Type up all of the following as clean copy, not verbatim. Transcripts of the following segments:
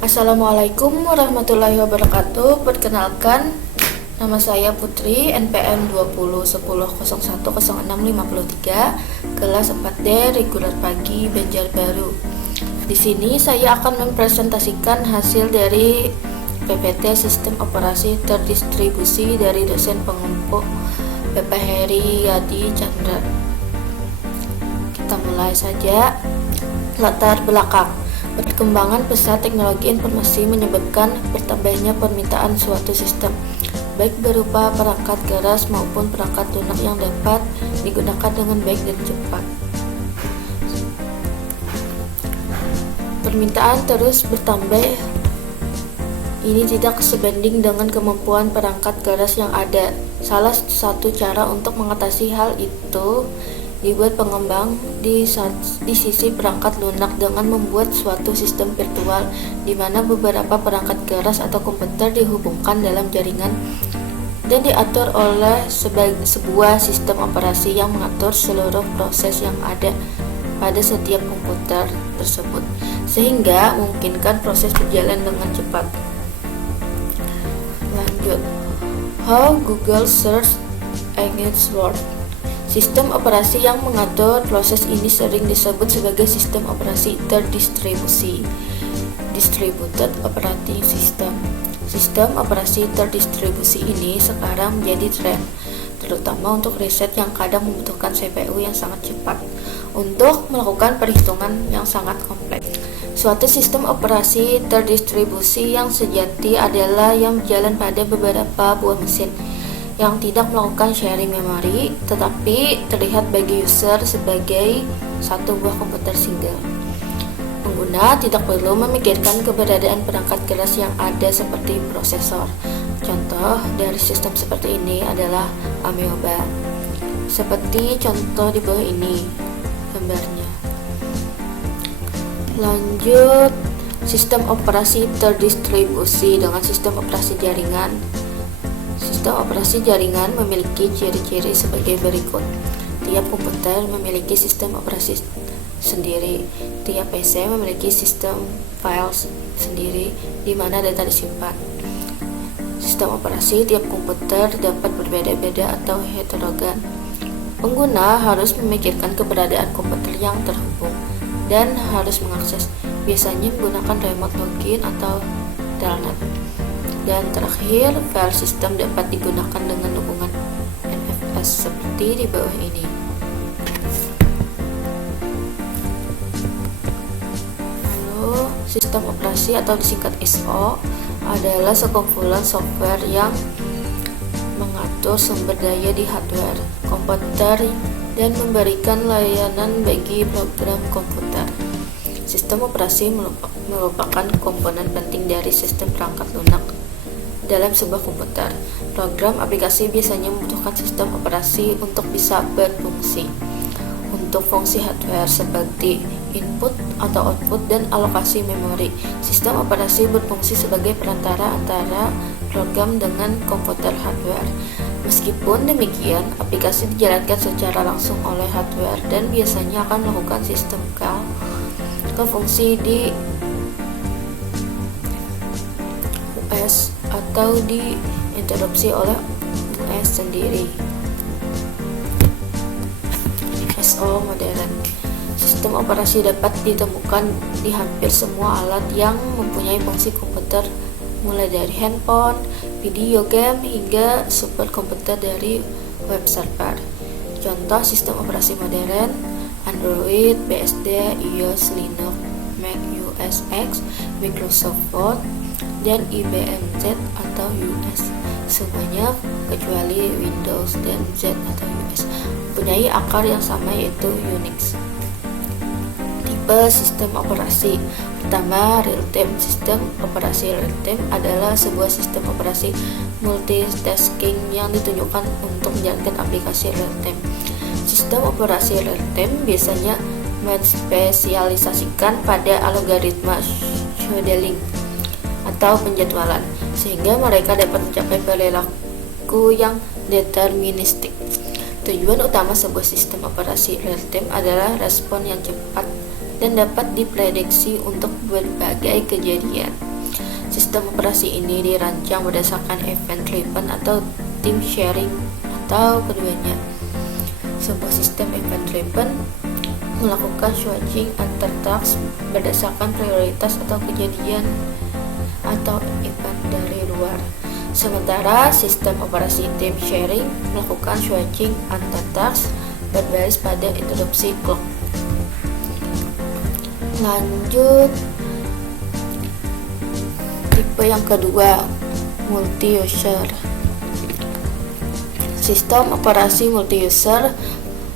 Assalamualaikum warahmatullahi wabarakatuh. Perkenalkan, nama saya Putri, NPM 201010010653, kelas 4D reguler pagi Banjarbaru. Di sini saya akan mempresentasikan hasil dari PPT Sistem Operasi Terdistribusi dari dosen pengempu Bapak Heri Yadi Chandra. Kita mulai saja. Latar belakang. Perkembangan pesat teknologi informasi menyebabkan bertambahnya permintaan suatu sistem, baik berupa perangkat keras maupun perangkat lunak yang dapat digunakan dengan baik dan cepat. Permintaan terus bertambah. Ini tidak sebanding dengan kemampuan perangkat keras yang ada. Salah satu cara untuk mengatasi hal itu dibuat pengembang di sisi perangkat lunak dengan membuat suatu sistem virtual di mana beberapa perangkat keras atau komputer dihubungkan dalam jaringan dan diatur oleh sebuah sistem operasi yang mengatur seluruh proses yang ada pada setiap komputer tersebut, sehingga memungkinkan proses berjalan dengan cepat. Lanjut, how Google Search Engine works. Sistem operasi yang mengatur proses ini sering disebut sebagai sistem operasi terdistribusi, distributed operating system. Sistem operasi terdistribusi ini sekarang menjadi tren, terutama untuk riset yang kadang membutuhkan CPU yang sangat cepat untuk melakukan perhitungan yang sangat kompleks. Suatu sistem operasi terdistribusi yang sejati adalah yang berjalan pada beberapa buah mesin yang tidak melakukan sharing memori, tetapi terlihat bagi user sebagai satu buah komputer single. Pengguna tidak perlu memikirkan keberadaan perangkat keras yang ada seperti prosesor. Contoh dari sistem seperti ini adalah Amoeba. Seperti contoh di bawah ini gambarnya. Lanjut, sistem operasi terdistribusi dengan sistem operasi jaringan. Sistem operasi jaringan memiliki ciri-ciri sebagai berikut. Tiap komputer memiliki sistem operasi sendiri. Tiap PC memiliki sistem file sendiri di mana data disimpan. Sistem operasi tiap komputer dapat berbeda-beda atau heterogen. Pengguna harus memikirkan keberadaan komputer yang terhubung dan harus mengakses, biasanya menggunakan remote login atau telnet. Dan terakhir, file system dapat digunakan dengan dukungan NFS seperti di bawah ini. Lalu, sistem operasi atau disingkat SO adalah sekumpulan software yang mengatur sumber daya di hardware komputer dan memberikan layanan bagi program komputer. Sistem operasi merupakan komponen penting dari sistem perangkat lunak dalam sebuah komputer. Program aplikasi biasanya membutuhkan sistem operasi untuk bisa berfungsi. Untuk fungsi hardware seperti input atau output dan alokasi memori, sistem operasi berfungsi sebagai perantara antara program dengan komputer hardware. Meskipun demikian, aplikasi dijalankan secara langsung oleh hardware dan biasanya akan melakukan sistem call ke fungsi di OS atau diinterupsi oleh OS sendiri. SO modern. Sistem operasi dapat ditemukan di hampir semua alat yang mempunyai fungsi komputer, mulai dari handphone, video game, hingga superkomputer dari web server. Contoh sistem operasi modern: Android, BSD, iOS, Linux, Mac OS X, Microsoft Word, dan IBM Z atau US. Semuanya kecuali Windows dan Z atau US mempunyai akar yang sama, yaitu Unix. Tipe sistem operasi pertama, real-time. Sistem operasi real-time adalah sebuah sistem operasi multitasking yang ditunjukkan untuk menjalankan aplikasi real-time. Sistem operasi real-time biasanya menspesialisasikan pada algoritma scheduling atau penjadwalan, sehingga mereka dapat mencapai perilaku yang deterministik. Tujuan utama sebuah sistem operasi real-time adalah respon yang cepat dan dapat diprediksi untuk berbagai kejadian. Sistem operasi ini dirancang berdasarkan event-driven atau team sharing atau keduanya. Sebuah sistem event-driven melakukan switching antar task berdasarkan prioritas atau kejadian atau event dari luar. Sementara sistem operasi team sharing melakukan switching antar task berbasis pada interupsi clock. Lanjut, tipe yang kedua, multi-user. Sistem operasi multi-user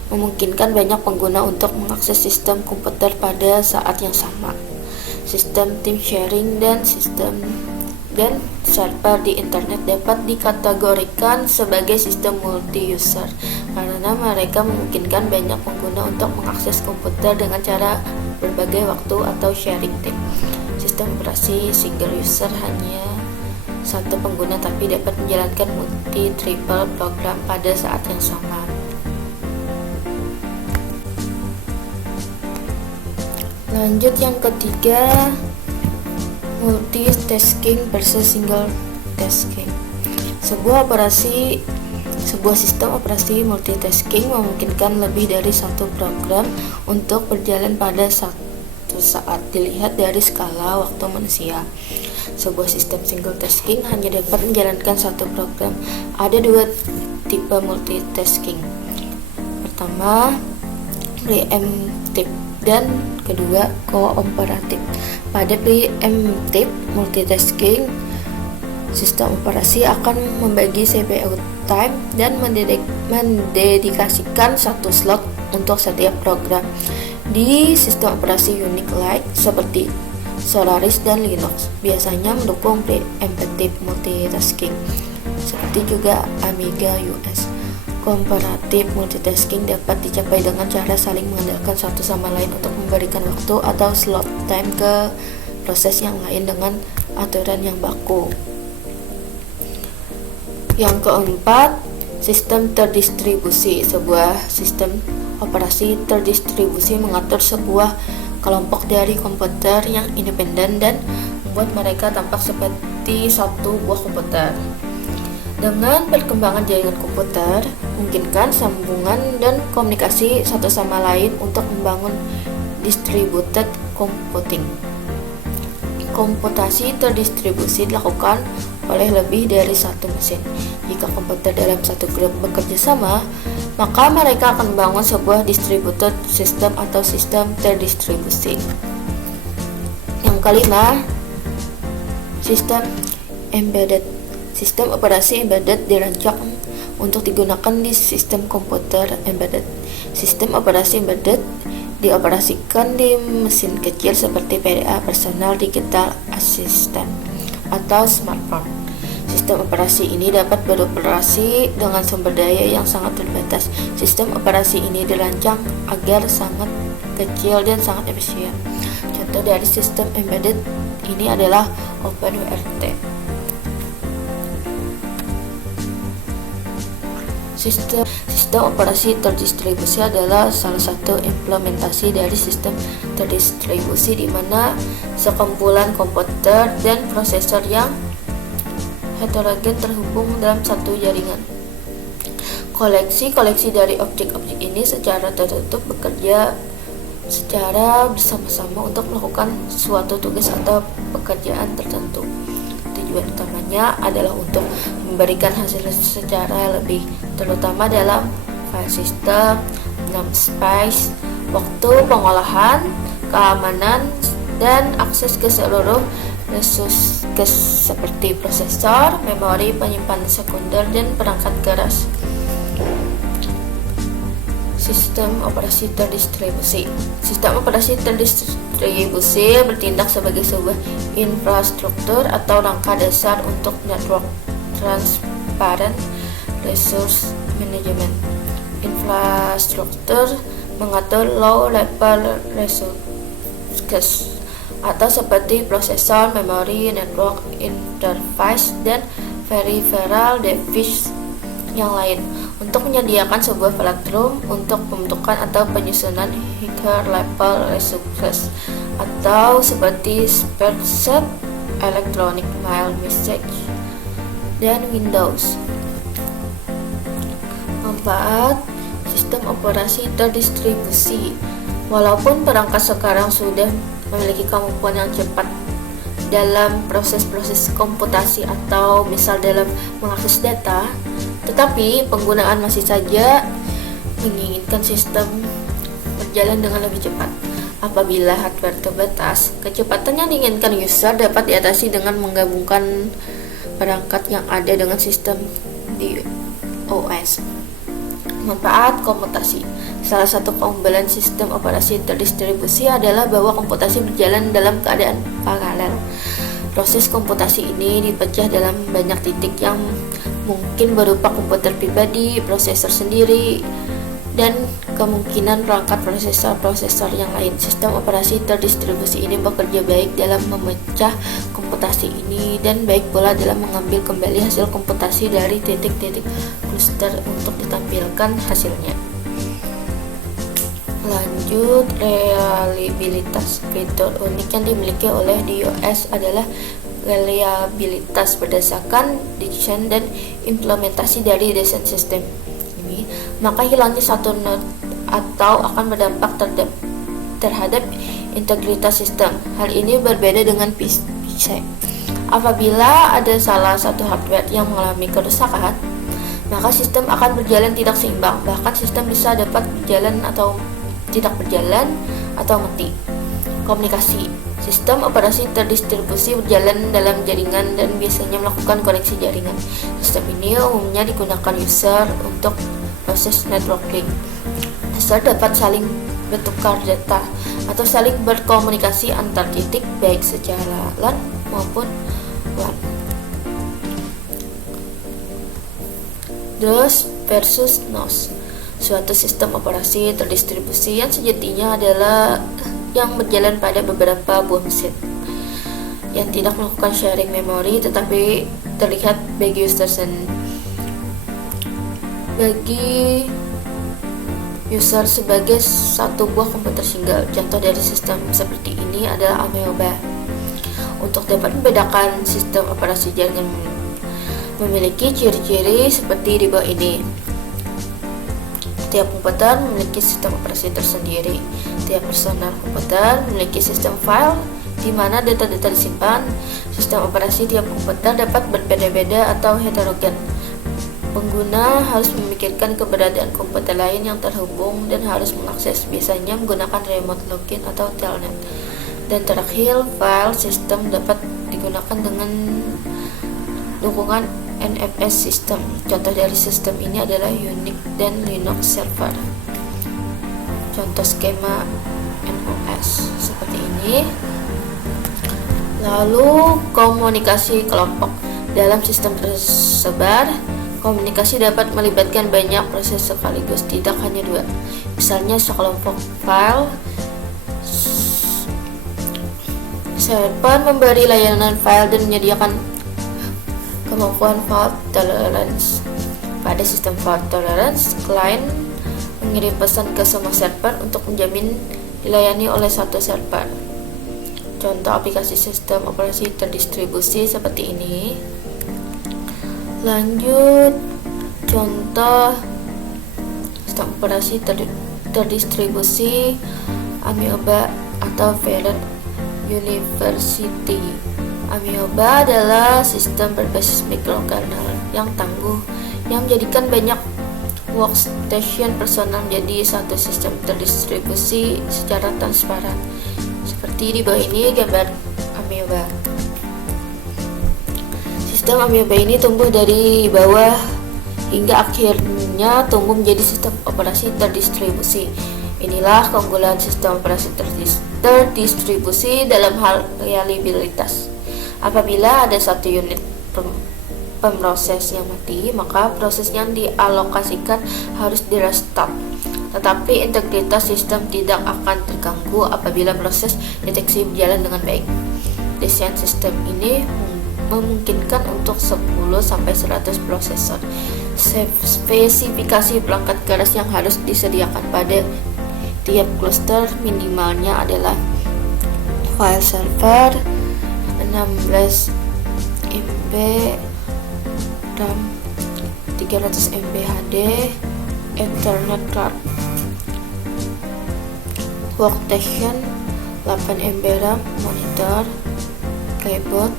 memungkinkan banyak pengguna untuk mengakses sistem komputer pada saat yang sama. Sistem team sharing dan server di internet dapat dikategorikan sebagai sistem multi-user karena mereka memungkinkan banyak pengguna untuk mengakses komputer dengan cara berbagai waktu atau sharing time. Sistem operasi single user hanya satu pengguna tapi dapat menjalankan multi-triple program pada saat yang sama. Lanjut yang ketiga, multitasking versus single tasking. Sebuah sistem operasi multitasking memungkinkan lebih dari satu program untuk berjalan pada satu saat dilihat dari skala waktu manusia. Sebuah sistem single tasking hanya dapat menjalankan satu program. Ada dua tipe multitasking. Pertama, preemptive dan kedua, kooperatif. Pada preemptive multitasking, sistem operasi akan membagi CPU time dan mendedikasikan satu slot untuk setiap program. Di sistem operasi Unix-like seperti Solaris dan Linux biasanya mendukung preemptive multitasking, seperti juga Amiga US. Komparatif multitasking dapat dicapai dengan cara saling mengandalkan satu sama lain untuk memberikan waktu atau slot time ke proses yang lain dengan aturan yang baku. Yang keempat, sistem terdistribusi. Sebuah sistem operasi terdistribusi mengatur sebuah kelompok dari komputer yang independen dan membuat mereka tampak seperti satu buah komputer. Dengan perkembangan jaringan komputer, memungkinkan sambungan dan komunikasi satu sama lain untuk membangun distributed computing. Komputasi terdistribusi dilakukan oleh lebih dari satu mesin. Jika komputer dalam satu grup bekerja sama, maka mereka akan membangun sebuah distributed system atau sistem terdistribusi. Yang kelima, sistem embedded. Sistem operasi embedded dirancang untuk digunakan di sistem komputer embedded. Sistem operasi embedded dioperasikan di mesin kecil seperti PDA personal digital assistant atau smartphone. Sistem operasi ini dapat beroperasi dengan sumber daya yang sangat terbatas. Sistem operasi ini dirancang agar sangat kecil dan sangat efisien. Contoh dari sistem embedded ini adalah OpenWRT. Sistem operasi terdistribusi adalah salah satu implementasi dari sistem terdistribusi di mana sekumpulan komputer dan prosesor yang heterogen terhubung dalam satu jaringan. Koleksi-koleksi dari objek-objek ini secara tertutup bekerja secara bersama-sama untuk melakukan suatu tugas atau pekerjaan tertentu. Tujuan utamanya adalah untuk memberikan hasil secara lebih, terutama dalam file system, namespace, waktu pengolahan, keamanan, dan akses ke seluruh resource seperti prosesor, memori, penyimpanan sekunder, dan perangkat keras. Sistem operasi terdistribusi. Sistem operasi terdistribusi bertindak sebagai sebuah infrastruktur atau rangka dasar untuk network transparent resource management. Infrastruktur mengatur low-level resources atau seperti prosesor, memori, network interface, dan peripheral device yang lain untuk menyediakan sebuah platform untuk pembentukan atau penyusunan higher level resources atau seperti spreadsheet, electronic mail message, dan Windows. Manfaat sistem operasi terdistribusi. Walaupun perangkat sekarang sudah memiliki kemampuan yang cepat dalam proses-proses komputasi atau misal dalam mengakses data, tetapi penggunaan masih saja menginginkan sistem berjalan dengan lebih cepat. Apabila hardware terbatas, kecepatan yang diinginkan user dapat diatasi dengan menggabungkan perangkat yang ada dengan sistem di OS. Manfaat komputasi. Salah satu keunggulan sistem operasi terdistribusi adalah bahwa komputasi berjalan dalam keadaan paralel. Proses komputasi ini dipecah dalam banyak titik yang mungkin berupa komputer pribadi, prosesor sendiri, dan kemungkinan perangkat prosesor yang lain. Sistem operasi terdistribusi ini bekerja baik dalam memecah komputasi ini dan baik pula dalam mengambil kembali hasil komputasi dari titik-titik cluster untuk ditampilkan hasilnya. Lanjut, reliabilitas. Fitur unik yang dimiliki oleh DOS adalah reliabilitas berdasarkan desain dan implementasi dari desain sistem. Maka hilangnya satu node atau akan berdampak terhadap integritas sistem. Hal ini berbeda dengan PC. Apabila ada salah satu hardware yang mengalami kerusakan, maka sistem akan berjalan tidak seimbang. Bahkan sistem bisa dapat berjalan atau tidak berjalan atau mati. Komunikasi. Sistem operasi terdistribusi berjalan dalam jaringan dan biasanya melakukan koneksi jaringan. Sistem ini umumnya digunakan user untuk proses networking. User dapat saling bertukar data atau saling berkomunikasi antar titik baik secara LAN maupun WAN. DOS versus NOS. Suatu sistem operasi terdistribusi yang sejatinya adalah yang berjalan pada beberapa buah mesin yang tidak melakukan sharing memori tetapi terlihat bagi user sebagai satu buah komputer single. Contoh dari sistem seperti ini adalah Amoeba. Untuk dapat membedakan sistem operasi jaringan memiliki ciri-ciri seperti di bawah ini. Setiap komputer memiliki sistem operasi tersendiri. Setiap personal komputer memiliki sistem file di mana data-data disimpan. Sistem operasi tiap komputer dapat berbeda-beda atau heterogen. Pengguna harus memikirkan keberadaan komputer lain yang terhubung dan harus mengakses, biasanya menggunakan remote login atau telnet. Dan terakhir, file system dapat digunakan dengan dukungan NFS system. Contoh dari sistem ini adalah Unix dan Linux server. Contoh skema NOS seperti ini. Lalu komunikasi kelompok. Dalam sistem tersebar, komunikasi dapat melibatkan banyak proses sekaligus, tidak hanya dua. Misalnya sekelompok file server memberi layanan file dan menyediakan kemampuan fault tolerance. Pada sistem fault tolerance, klien mengirim pesan ke semua server untuk menjamin dilayani oleh satu server. Contoh aplikasi sistem operasi terdistribusi seperti ini. Lanjut, contoh sistem operasi terdistribusi Amoeba atau Parent University. Amoeba adalah sistem berbasis mikrokernel yang tangguh yang menjadikan banyak workstation personal menjadi satu sistem terdistribusi secara transparan. Seperti di bawah ini gambar Amoeba. Sistem Amoeba ini tumbuh dari bawah hingga akhirnya tumbuh menjadi sistem operasi terdistribusi. Inilah keunggulan sistem operasi terdistribusi dalam hal reliabilitas. Apabila ada satu unit pemroses yang mati, maka proses yang dialokasikan harus di-restart. Tetapi integritas sistem tidak akan terganggu apabila proses deteksi berjalan dengan baik. Desain sistem ini memungkinkan untuk 10-100 prosesor. Spesifikasi perangkat keras yang harus disediakan pada tiap cluster minimalnya adalah file server 6 16 MB RAM, 300 MB HD, Ethernet card, workstation, 8 MB RAM, monitor, keyboard,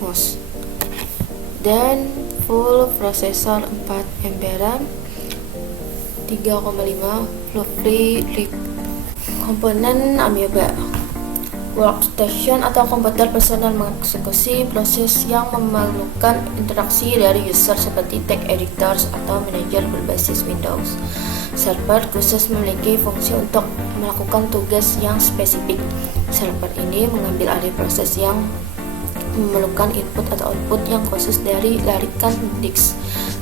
mouse, dan full processor 4 MB RAM, 3,5 floppy disk. Komponen Amoeba. Workstation atau komputer personal mengeksekusi proses yang memerlukan interaksi dari user seperti text editor atau manajer berbasis Windows. Server khusus memiliki fungsi untuk melakukan tugas yang spesifik. Server ini mengambil alih proses yang memerlukan input atau output yang khusus dari larikan disk.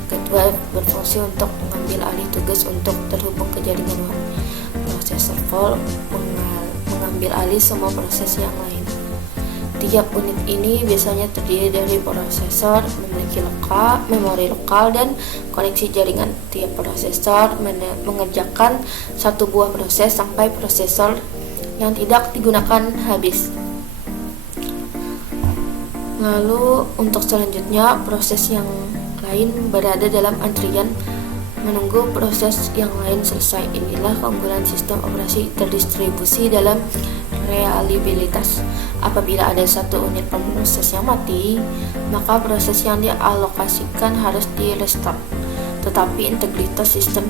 Kedua, berfungsi untuk mengambil alih tugas untuk terhubung ke jaringan web. Prosesor full mengambil alih semua proses yang lain. Tiap unit ini biasanya terdiri dari prosesor, memori lokal, dan koneksi jaringan. Tiap prosesor mengerjakan satu buah proses sampai prosesor yang tidak digunakan habis. Lalu untuk selanjutnya, proses yang lain berada dalam antrian menunggu proses yang lain selesai. Inilah keunggulan sistem operasi terdistribusi dalam reliabilitas. Apabila ada satu unit proses yang mati, maka proses yang dialokasikan harus di restart. Tetapi integritas sistem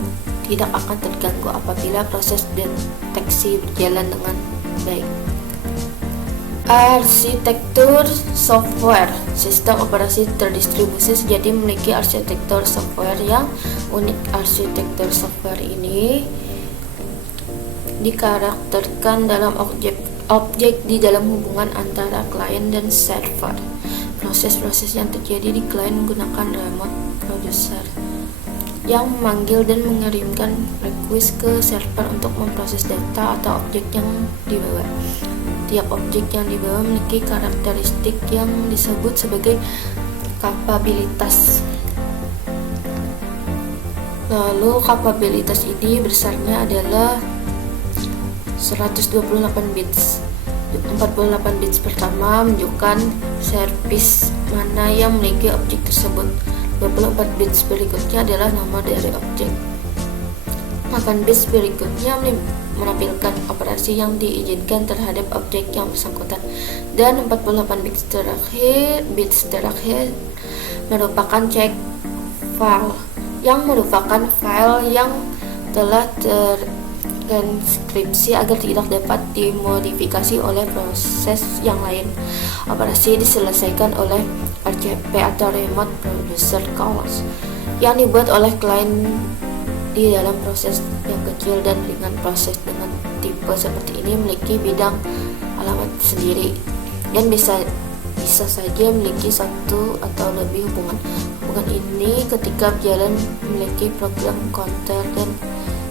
tidak akan terganggu apabila proses deteksi berjalan dengan baik. Arsitektur software. Sistem operasi terdistribusi sejati memiliki arsitektur software yang unik. Arsitektur software ini dikarakterkan dalam objek di dalam hubungan antara klien dan server. Proses-proses yang terjadi di klien menggunakan remote producer yang memanggil dan mengirimkan request ke server untuk memproses data atau objek yang dibawa. Tiap objek yang dibawa memiliki karakteristik yang disebut sebagai kapabilitas. Lalu kapabilitas ini besarnya adalah 128 bits. 48 bits pertama menunjukkan service mana yang memiliki objek tersebut. 24 bits berikutnya adalah nama dari objek. 8 bits berikutnya menampilkan operasi yang diizinkan terhadap objek yang bersangkutan, dan 48 bits terakhir merupakan check file yang merupakan file yang telah tertranskripsi agar tidak dapat dimodifikasi oleh proses yang lain. Operasi diselesaikan oleh RCP atau Remote Producer Calls yang dibuat oleh klien di dalam proses yang kecil dan ringan. Proses dengan tipe seperti ini memiliki bidang alamat sendiri dan bisa saja memiliki satu atau lebih hubungan. Hubungan ini ketika berjalan memiliki program counter dan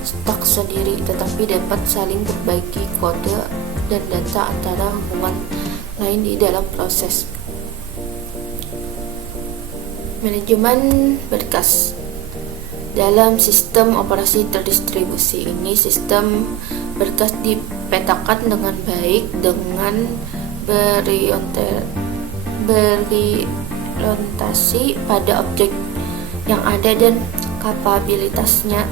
stak sendiri, tetapi dapat saling berbagi kode dan data antara hubungan lain di dalam proses. Manajemen berkas. Dalam sistem operasi terdistribusi ini, sistem berkas dipetakan dengan baik dengan berorientasi pada objek yang ada dan kapabilitasnya.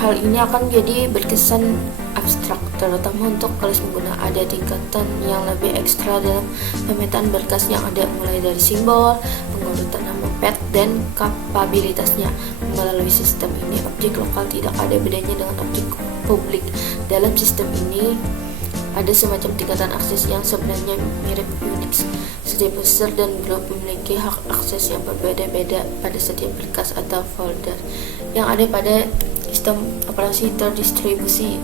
Hal ini akan jadi berkesan abstrak, terutama untuk kelas pengguna. Ada tingkatan yang lebih ekstra dalam pemetaan berkas yang ada, mulai dari simbol, pengurutan nama pet, dan kapabilitasnya. Melalui sistem ini, objek lokal tidak ada bedanya dengan objek publik. Dalam sistem ini ada semacam tingkatan akses yang sebenarnya mirip Unix. Setiap user dan grup memiliki hak akses yang berbeda-beda pada setiap berkas atau folder yang ada pada sistem operasi terdistribusi.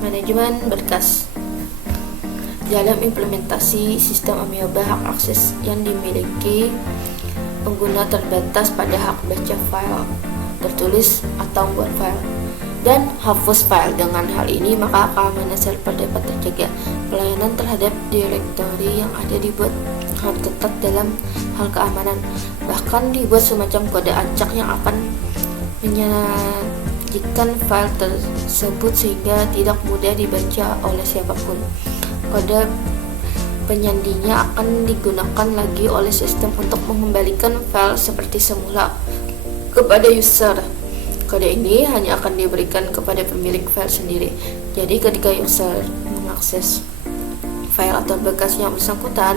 Manajemen berkas. Dalam implementasi sistem Amoeba, hak akses yang dimiliki pengguna terbatas pada hak baca file tertulis atau membuat file dan hapus file. Dengan hal ini, maka keamanan server dapat terjaga. Pelayanan terhadap direktori yang ada dibuat sangat ketat dalam hal keamanan. Bahkan dibuat semacam kode acak yang akan merigidkan file tersebut sehingga tidak mudah dibaca oleh siapapun. Kode penyandinya akan digunakan lagi oleh sistem untuk mengembalikan file seperti semula kepada user. Kode ini hanya akan diberikan kepada pemilik file sendiri. Jadi ketika user mengakses file atau bekas yang bersangkutan,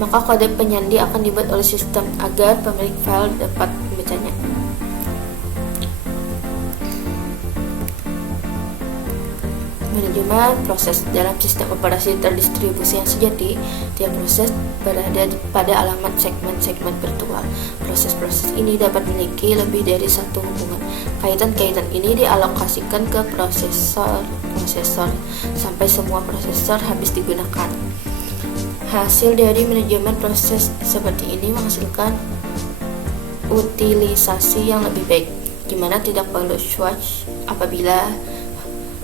maka kode penyandi akan dibuat oleh sistem agar pemilik file dapat membacanya. Manajemen proses dalam sistem operasi terdistribusi yang sejati, tiap proses berada pada alamat segmen-segmen virtual. Proses-proses ini dapat memiliki lebih dari satu hubungan. Kaitan-kaitan ini dialokasikan ke prosesor sampai semua prosesor habis digunakan. Hasil dari manajemen proses seperti ini menghasilkan utilisasi yang lebih baik, di mana tidak perlu switch apabila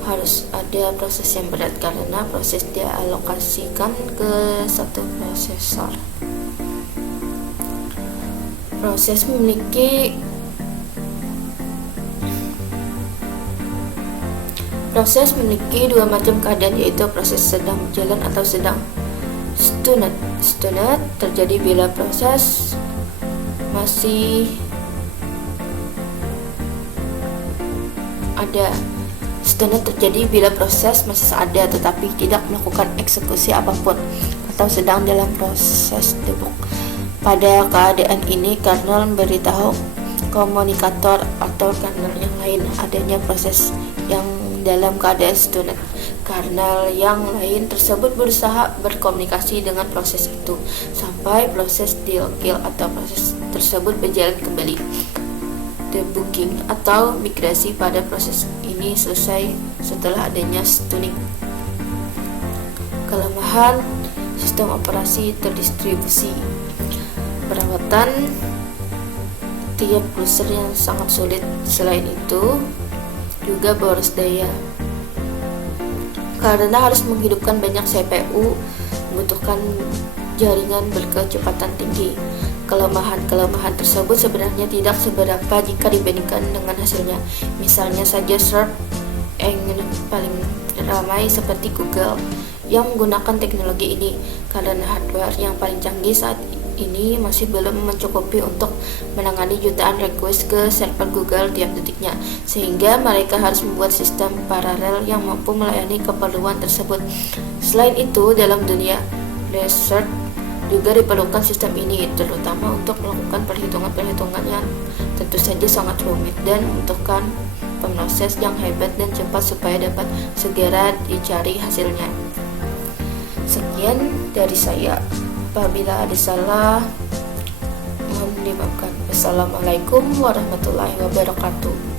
harus ada proses yang berat karena proses dialokasikan ke satu prosesor. Proses memiliki dua macam keadaan, yaitu proses sedang berjalan atau sedang stunted. Stunted terjadi bila proses masih ada. Stunted terjadi bila proses masih ada tetapi tidak melakukan eksekusi apapun atau sedang dalam proses debug. Pada keadaan ini, kernel memberitahu komunikator atau kernel yang lain adanya proses yang dalam keadaan stunted. Kernel yang lain tersebut berusaha berkomunikasi dengan proses itu sampai proses kill atau proses tersebut berjalan kembali. Debugging atau migrasi pada proses ini selesai setelah adanya stunning. Kelemahan sistem operasi terdistribusi. Perawatan tiap user yang sangat sulit. Selain itu juga boros daya karena harus menghidupkan banyak CPU, membutuhkan jaringan berkecepatan tinggi. Kelemahan tersebut sebenarnya tidak seberapa jika dibandingkan dengan hasilnya. Misalnya saja search engine paling ramai seperti Google yang menggunakan teknologi ini, karena hardware yang paling canggih saat ini masih belum mencukupi untuk menangani jutaan request ke server Google tiap detiknya, sehingga mereka harus membuat sistem paralel yang mampu melayani keperluan tersebut. Selain itu, dalam dunia research juga diperlukan sistem ini, terutama untuk melakukan perhitungan-perhitungan yang tentu saja sangat rumit dan membutuhkan pemroses yang hebat dan cepat supaya dapat segera dicari hasilnya. Sekian dari saya. Apabila ada salah, mohon dimaafkan. Wassalamualaikum warahmatullahi wabarakatuh.